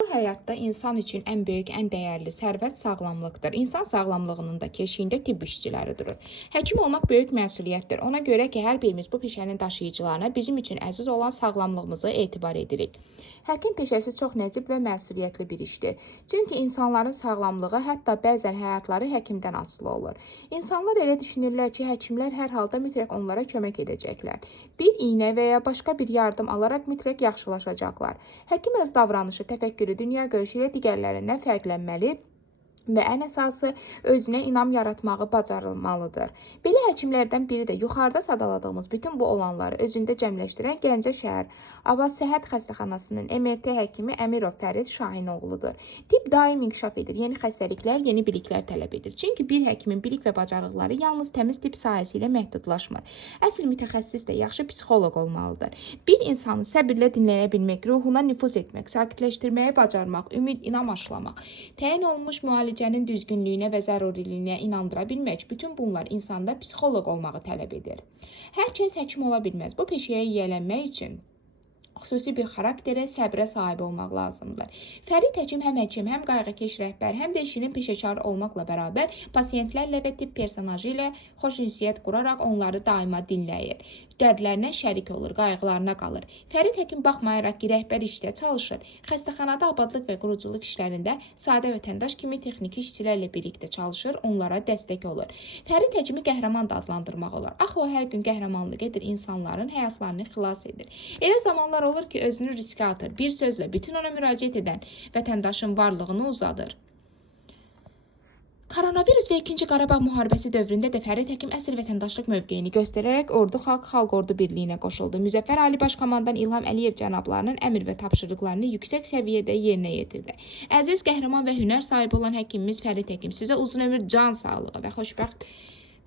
Bu həyatda insan üçün ən böyük, ən dəyərli sərvət sağlamlıqdır. İnsan sağlamlığının da keşiyində tibb işçiləri durur. Həkim olmaq böyük məsuliyyətdir. Ona görə ki, hər birimiz bu peşənin daşıyıcılarına bizim üçün əziz olan sağlamlığımızı etibar edirik. Həkim peşəsi çox nəcib və məsuliyyətli bir işdir. Çünki insanların sağlamlığı, hətta bəzən həyatları həkimdən asılı olur. İnsanlar elə düşünürlər ki, həkimlər hər halda mütləq onlara kömək edəcəklər. Bir iynə və ya başqa bir yardım alaraq mütləq yaxşılaşacaqlar. Həkim öz davranışı, təfəkkürü, dünya görüşü ilə digərlərindən fərqlənməli və ən əsası özünə inam yaratmağı bacarılmalıdır. Belə həkimlərdən biri də yuxarıda sadaladığımız bütün bu olanları özündə cəmləşdirən Gəncə şəhər Abbas Səhhət xəstəxanasının MRT həkimi Əmirov Fərid Şahinoğludur. Tibb daim inkişaf edir, yeni xəstəliklər, yeni biliklər tələb edir. Çünki bir həkimin bilik və bacarıqları yalnız təmiz tibb sahəsi ilə məhdudlaşmır. Əsl mütəxəssis də yaxşı psixoloq olmalıdır. Bir insanı səbirlə dinləyə bilmək, ruhuna nüfuz etmək, sakitləşdirməyi bacarmaq, ümid, inam aşılamaq, təyin olunmuş müalicənin düzgünlüyünə və zəruriliyinə inandıra bilmək, bütün bunlar insanda psixoloq olmağı tələb edir. Hər kəs həkim ola bilməz. Bu peşəyə yiyələnmək üçün xüsusi bir xarakterə, səbrə sahib olmaq lazımdır. Fərid həkim həm qayğıkeş rəhbər, həm də işinin peşəkarı olmaqla bərabər pasiyentlərlə və tibb personajı ilə xoş ünsiyyət quraraq onları daima dinləyir. Dərdlərinə şərik olur, qayğılarına qalır. Fərid həkim baxmayaraq ki, rəhbər işdə çalışır, xəstəxanada abadlıq və quruculuq işlərində sadə vətəndaş kimi texniki işçilərlə birlikdə çalışır, onlara dəstək olur. Fərid həkimi qəhrəman da adlandırmaq olar. Axı o hər gün qəhrəmanlıq edir, insanların həyatlarını xilas edir. Elə zamanlar olur ki, özünü riskə atır. Bir sözlə, bütün ona müraciət edən vətəndaşın varlığını uzadır. Koronavirus və 2-ci Qarabağ müharibəsi dövründə də Fərid həkim əsl vətəndaşlıq mövqeyini göstərərək Ordu Xalq Ordu Birliyinə qoşuldu. Müzəffər Ali Baş Komandan İlham Əliyev cənablarının əmr və tapşırıqlarını yüksək səviyyədə yerinə yetirdi. Əziz, qəhrəman və hünər sahibi olan həkimimiz Fərid həkim sizə uzun ömür, can sağlığı və xoşbəxt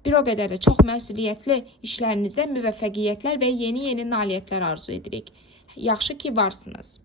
bir o qədər də çox məsuliyyətli işlərinizdə müvəffəqiyyətlər və yeni nailiyyətlər arzu edirik. Yaxşı ki, varsınız.